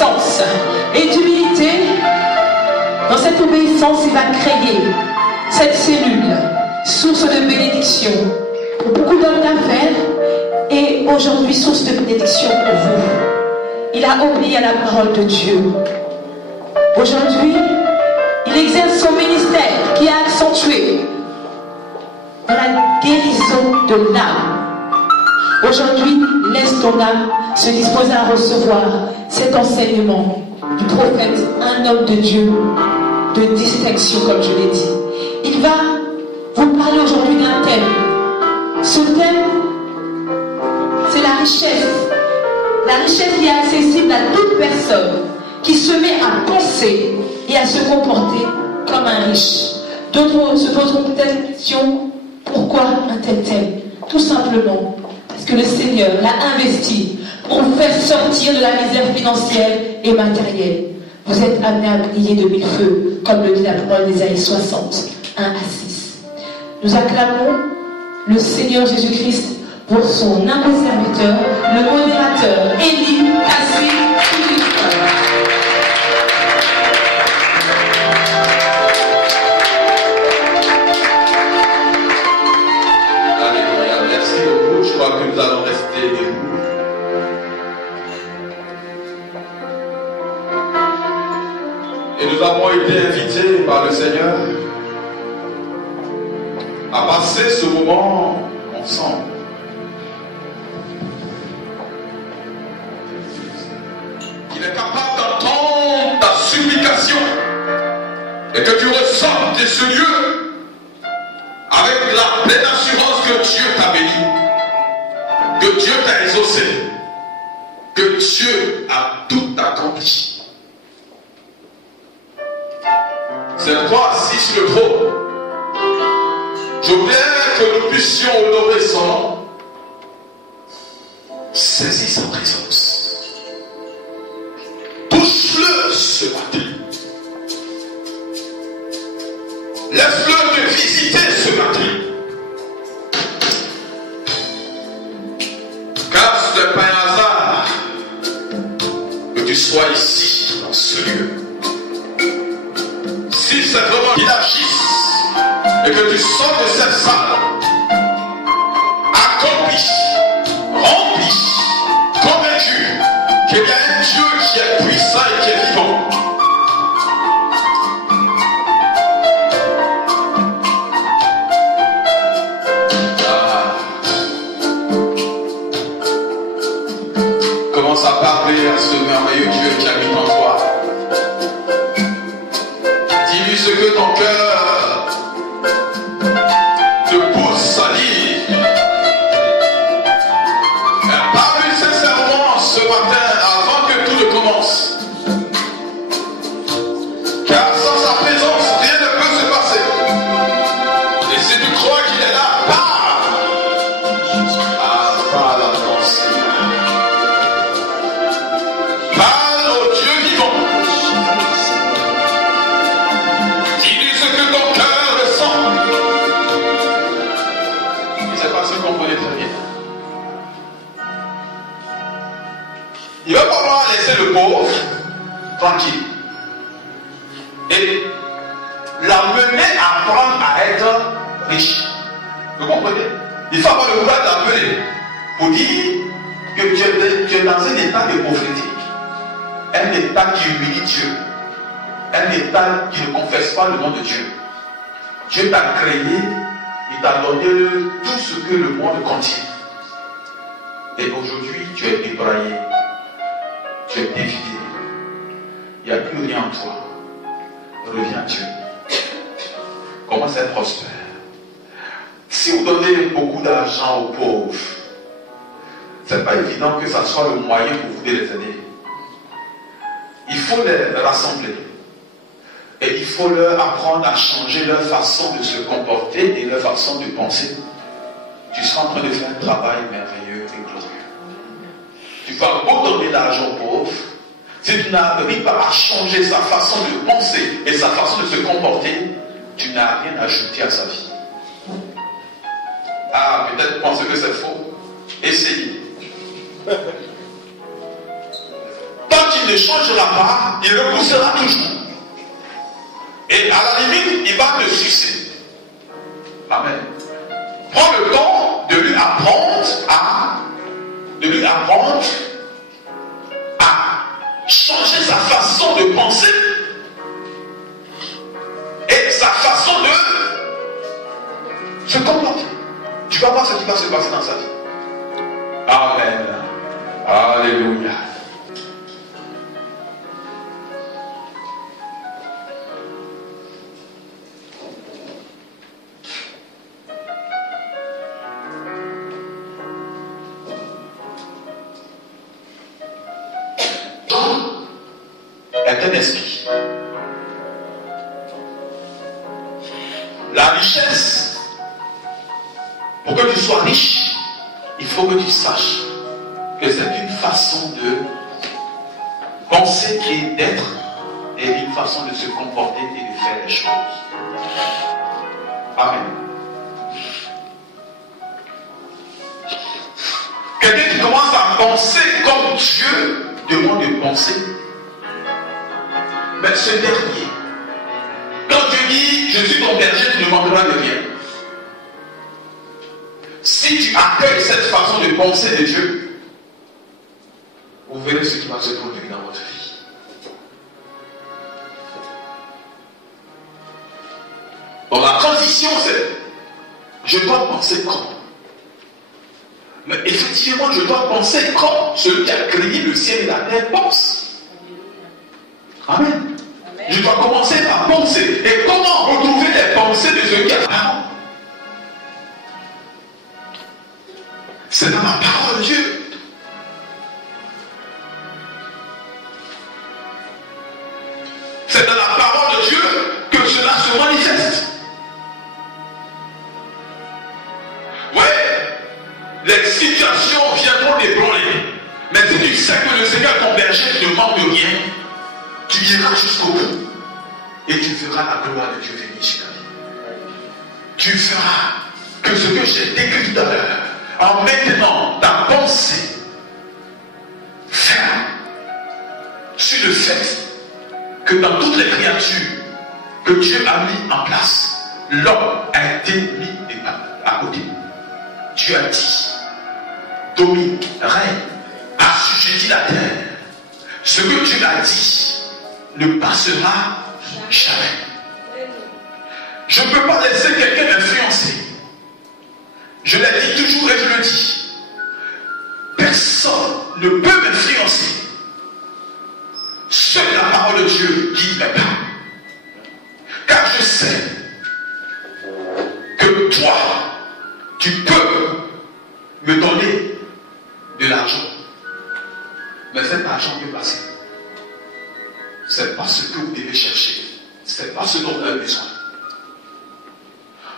obéissance et d'humilité, dans cette obéissance, il va créer cette cellule, source de bénédiction pour beaucoup d'hommes d'affaires et aujourd'hui source de bénédiction pour vous. Il a obéi à la parole de Dieu. Aujourd'hui, il exerce son ministère qui a accentué dans la guérison de l'âme. Aujourd'hui, laisse ton âme se disposer à recevoir cet enseignement du prophète, un homme de Dieu, de distinction, comme je l'ai dit. Il va vous parler aujourd'hui d'un thème. Ce thème, c'est la richesse. La richesse qui est accessible à toute personne qui se met à penser et à se comporter comme un riche. D'autres se poseront peut-être la question, pourquoi un tel thème? Tout simplement parce que le Seigneur l'a investi pour vous faire sortir de la misère financière et matérielle. Vous êtes amenés à briller de mille feux, comme le dit la parole d'Ésaïe 60, 1 à 6. Nous acclamons le Seigneur Jésus-Christ pour son humble serviteur, le modérateur Élie Kassi. Alléluia, merci beaucoup. Je crois que nous allons rester debout. Et nous avons été invités par le Seigneur à passer ce moment ensemble. Qu'il est capable d'entendre ta supplication et que tu ressortes de ce lieu avec la pleine assurance que Dieu t'a béni, que Dieu t'a exaucé, que Dieu a tout accompli. C'est toi assis sur le trône. Je voudrais que nous puissions honorer son nom. Saisis sa présence. Touche-le ce matin. Laisse-le te visiter ce matin. Car ce n'est pas un hasard que tu sois ici, dans ce lieu. Si c'est vraiment qu'il agisse et que tu sors de cette salle accompli, rempli, convaincu qu'il y a un Dieu qui est puissant et qui est vivant. Commence à parler à ce merveilleux Dieu qui habite en toi. Dis-lui ce que ton cœur te pousse à dire. Parle-lui sincèrement ce matin avant que tout ne commence. Car sans sa présence, rien ne peut se passer. Et si tu crois qu'il est là, parle. Parle à ton Seigneur. Parle au Dieu vivant. Dis-lui ce que ton cœur ressent. Et c'est pas ce qu'on connaît très bien. Il va falloir laisser le pauvre tranquille et l'amener à apprendre à être riche. Vous comprenez? Il faut avoir le courage d'appeler pour dire que tu es dans un état de pauvreté, un état qui humilie Dieu, un état qui ne confesse pas le nom de Dieu. Dieu t'a créé, il t'a donné tout ce que le monde contient. Et aujourd'hui, tu es débraillé. Tu es dévidé. Il n'y a plus rien en toi. Reviens à Dieu. Commence à être prospère. Si vous donnez beaucoup d'argent aux pauvres, ce n'est pas évident que ça soit le moyen pour vous de les aider. Il faut les rassembler. Et il faut leur apprendre à changer leur façon de se comporter et leur façon de penser. Tu seras en train de faire un travail merveilleux et glorieux. Tu vas beau donner de l'argent aux pauvres, si tu n'arrives pas à changer sa façon de penser et sa façon de se comporter, tu n'as rien ajouté à sa vie. Ah, peut-être pensez que c'est faux. Essayez. Tant qu'il ne changera pas, il repoussera toujours. Et à la limite, il va te sucer. Amen. Prends le temps de lui apprendre à changer sa façon de penser et sa façon de se comporter. Tu vas voir ce qui va se passer dans sa vie. Amen. Alléluia. Est un esprit. La richesse, pour que tu sois riche, il faut que tu saches que c'est une façon de penser et d'être, et une façon de se comporter et de faire les choses. Amen. Quelqu'un qui commence à penser comme Dieu demande de penser, mais ce dernier, quand Dieu dit je suis ton berger, tu ne manqueras de rien. Si tu accueilles cette façon de penser de Dieu, vous verrez ce qui va se produire dans votre vie. Bon, la transition, c'est je dois penser comme. Mais effectivement, je dois penser comme celui qui a créé le ciel et la terre pense. Amen. Je dois commencer par penser. Et comment retrouver les pensées de celui qui a parlé? C'est dans la parole de Dieu. C'est dans la parole de Dieu que cela se manifeste. Oui, les situations viendront débranler. Mais si tu sais que le Seigneur ton berger ne manque de rien, tu iras jusqu'au bout. Et tu verras la gloire de Dieu venir sur ta vie. Tu feras que ce que j'ai décrit tout à l'heure, en maintenant ta pensée ferme sur le fait que dans toutes les créatures que Dieu a mis en place, l'homme a été mis à côté. Dieu a dit, domine, règne, assujettis la terre. Ce que Dieu a dit ne passera jamais. Je ne peux pas laisser quelqu'un m'influencer. Je l'ai dit toujours et je le dis. Personne ne peut m'influencer. Seule la parole de Dieu guide mes pas. Car je sais que toi, tu peux me donner de l'argent. Mais cet argent peut passer. C'est pas ce que vous devez chercher. C'est pas ce dont vous avez besoin.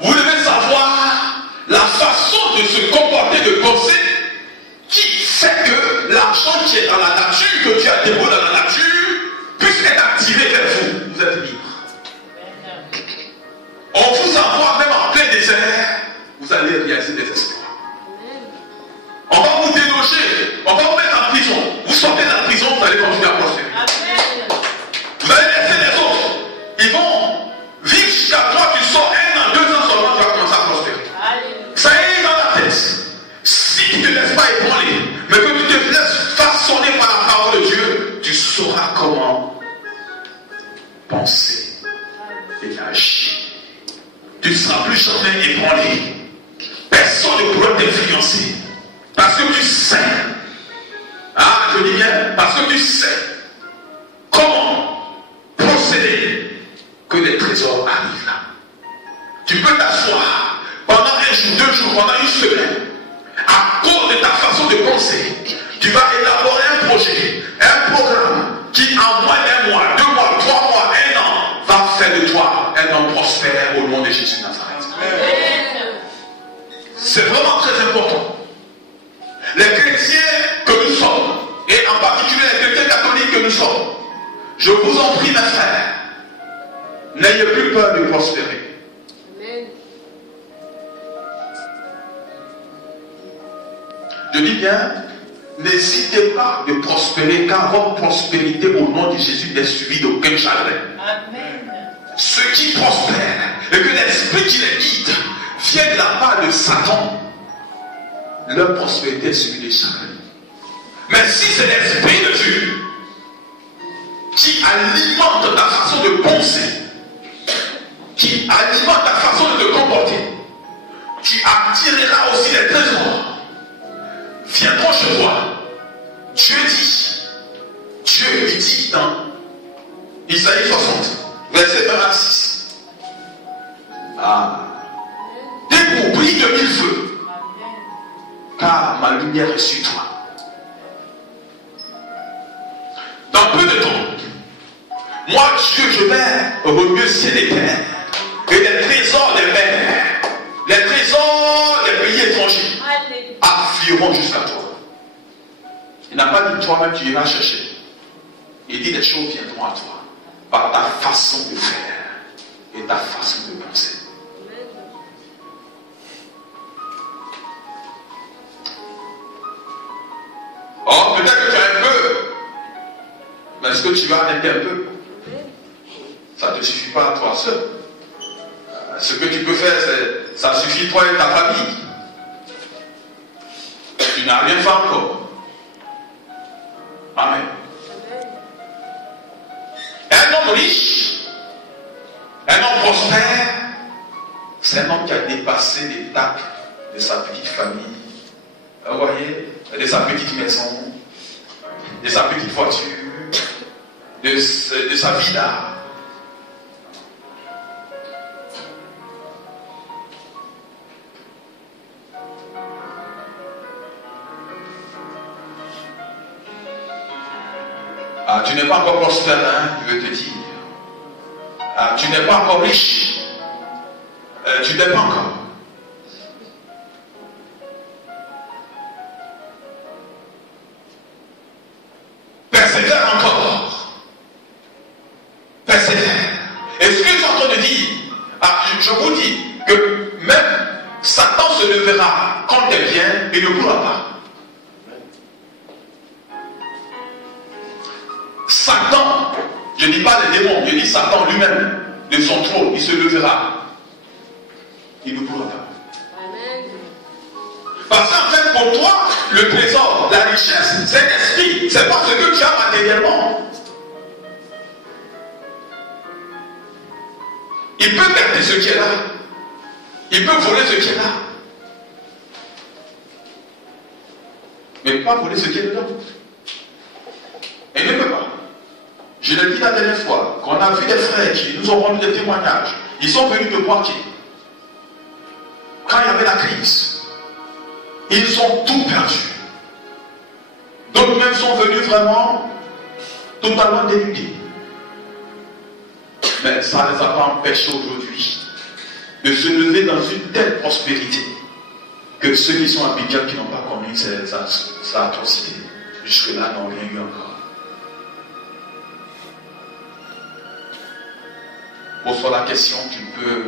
Vous devez savoir la façon de se comporter, de penser, qui fait que l'argent qui est dans la nature, que Dieu a déposé dans la nature, puisse être activé vers vous. Vous êtes libre. On vous envoie même en plein désert, vous allez réaliser des exploits. On va vous déloger, on va vous mettre en prison. Vous sortez de la prison, vous allez continuer à prospérer. Vous allez laisser les autres. Ils vont vivre jusqu'à toi, tu sors 1 an, 2 ans seulement, tu vas commencer à prospérer. Ça est dans la tête. Si tu ne te laisses pas ébranler, mais que tu te laisses façonner par la parole de Dieu, tu sauras comment penser et agir. Tu ne seras plus jamais ébranlé. Personne ne pourra t'influencer. Parce que tu sais. Ah, je dis bien, parce que tu sais comment procéder que les trésors arrivent là. Tu peux t'asseoir pendant 1 jour, 2 jours, pendant 1 semaine. À cause de ta façon de penser, tu vas élaborer un projet, un programme qui en moins d'1 mois, 2 mois, 3 mois, 1 an, va faire de toi un homme prospère au nom de Jésus de Nazareth. C'est vraiment très important. Les chrétiens que nous sommes, et en particulier les chrétiens catholiques que nous sommes, je vous en prie, mes frères, n'ayez plus peur de prospérer. Amen. Je dis bien, n'hésitez pas de prospérer, car votre prospérité au nom de Jésus n'est suivie d'aucun chagrin. Amen. Ceux qui prospèrent et que l'esprit qui les guide vient de la part de Satan, leur prospérité est suivie des chagrins. Mais si c'est l'esprit de Dieu qui alimente ta façon de penser, qui alimente ta façon de te comporter, tu attireras aussi les trésors. Viendront chez toi. Dieu lui dit dans Isaïe 60, verset 1 à 6. Tes mots brillent de mille feux, car ma lumière est sur toi. Dans peu de temps, moi Dieu, je vais remuer ciel et terre, et les trésors des mers, les trésors des pays étrangers afflueront jusqu'à toi. Il n'a pas dit toi-même tu iras chercher. Il dit les choses viendront à toi par ta façon de faire et ta façon de penser. Oh, peut-être que tu as un peu, mais est-ce que tu vas arrêter un peu? Ça ne te suffit pas à toi seul. Ce que tu peux faire, c'est ça suffit toi et ta famille. Tu n'as rien fait encore. Amen. Un homme riche, un homme prospère, c'est un homme qui a dépassé l'étape de sa petite famille. Vous voyez, de sa petite maison, de sa petite voiture, de sa villa. Tu n'es pas encore prospère, hein, je veux te dire. Tu n'es pas encore riche. Tu n'es pas encore. Persévère encore. Persévère. Et ce que je suis en train de dire, je vous dis que même Satan se levera contre tes biens et ne pourra pas. Satan, je ne dis pas les démons, je dis Satan lui-même, de son trône, il se levera. Il ne pourra pas. Amen. Parce qu'en fait, pour toi, le trésor, la richesse, c'est l'esprit. C'est pas ce que tu as matériellement. Il peut perdre ce qui est là. Il peut voler ce qui est là. Mais pas voler ce qui est dedans. Il ne peut pas. Je l'ai dit la dernière fois, qu'on a vu des frères qui nous ont rendu des témoignages. Ils sont venus de Poitiers. Quand il y avait la crise, ils ont tout perdu. D'autres même sont venus vraiment totalement dénudés. Mais ça ne les a pas empêchés aujourd'hui de se lever dans une telle prospérité que ceux qui sont à Abidjan qui n'ont pas commis cette atrocité, jusque-là n'ont rien eu encore. Pose-toi la question, tu peux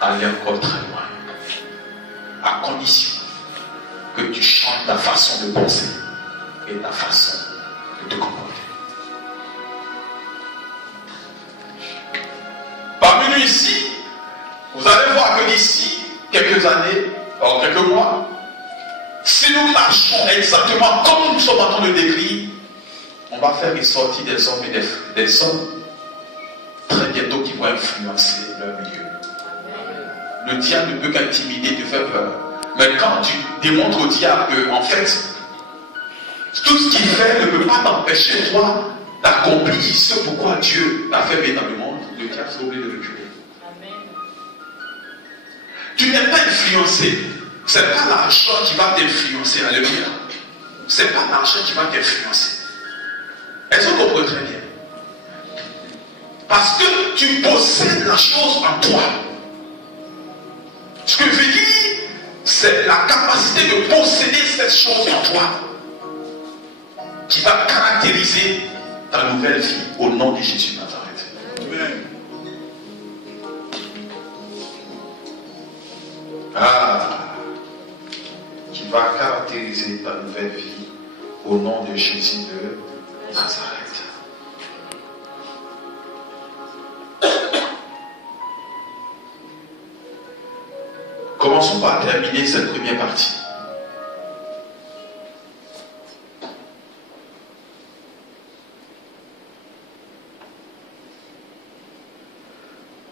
aller encore très loin, à condition que tu changes ta façon de penser et ta façon de te comporter. Parmi nous ici, vous allez voir que d'ici quelques années, ou quelques mois, si nous marchons exactement comme nous sommes en train de décrire, on va faire ressortir des hommes et des hommes très bientôt qui vont influencer leur milieu. Le diable ne peut qu'intimider, te faire peur. Mais quand tu démontres au diable que, en fait, tout ce qu'il fait ne peut pas t'empêcher, toi, d'accomplir ce pourquoi Dieu t'a fait venir dans le monde, le diable sera obligé de reculer. Tu n'es pas influencé. Ce n'est pas l'argent qui va t'influencer, alléluia. Ce n'est pas l'argent qui va t'influencer. Est-ce que vous comprenez très bien? Parce que tu possèdes la chose en toi. Ce que je veux dire, c'est la capacité de posséder cette chose en toi qui va caractériser ta nouvelle vie au nom de Jésus de Nazareth. Amen. Qui va caractériser ta nouvelle vie Au nom de Jésus de Nazareth. Commençons par terminer cette première partie.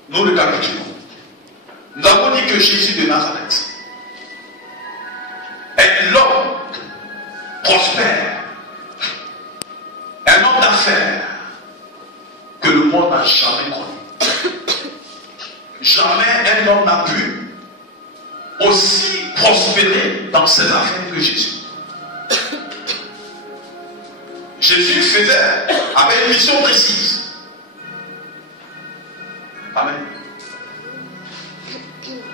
Nous récapitulons. Nous avons dit que Jésus de Nazareth est l'homme prospère, un homme d'affaires que le monde n'a jamais connu. Jamais un homme n'a pu aussi prospérer dans ses affaires que Jésus. Jésus avait une mission précise. Amen.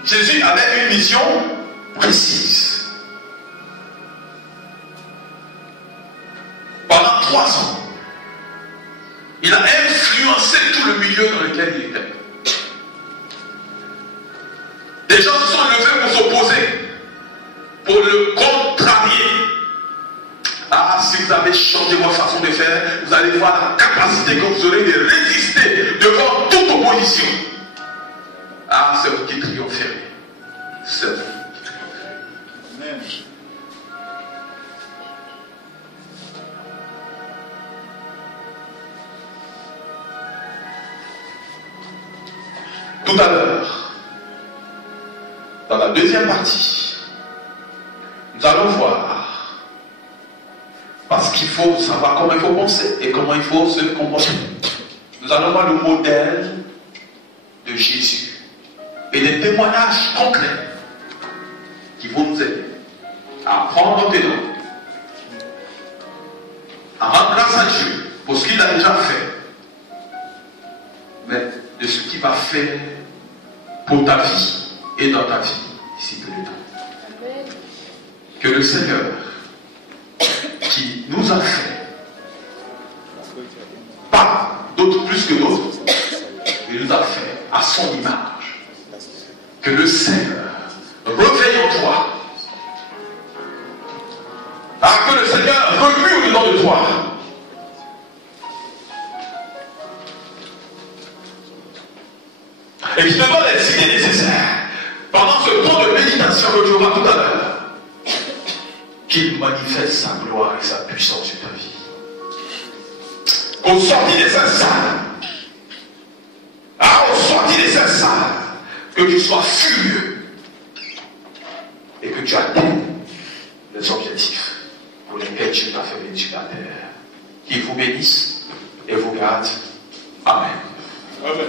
Jésus avait une mission précise. Pendant 3 ans, il a influencé tout le milieu dans lequel il était. Des gens se sont levés pour s'opposer, pour le contrarier. Ah, si vous avez changé votre façon de faire, vous allez voir la capacité que vous aurez de résister devant toute opposition. Ah, c'est vous qui triompherez. C'est vous qui triompherez. Amen. Tout à l'heure, dans la deuxième partie, nous allons voir, parce qu'il faut savoir comment il faut penser et comment il faut se comporter. Nous allons voir le modèle de Jésus et des témoignages concrets qui vont nous aider à prendre des noms, à rendre grâce à Dieu pour ce qu'il a déjà fait, mais de ce qu'il va faire pour ta vie et dans ta vie ici peu de temps. Amen. Que le Seigneur qui nous a fait, pas d'autres plus que d'autres, il nous a fait à son image. Que le Seigneur reveille en toi, que le Seigneur remue au-dedans de toi. Et qui te donne les idées nécessaires pendant ce temps de méditation que tu auras tout à l'heure, qu'il manifeste sa gloire et sa puissance sur ta vie. Qu'au sortir des salles, au sortir des salles, que tu sois furieux et que tu atteignes les objectifs pour lesquels Dieu t'a fait venir sur la terre. Qu'il vous bénisse et vous garde. Amen. Amen.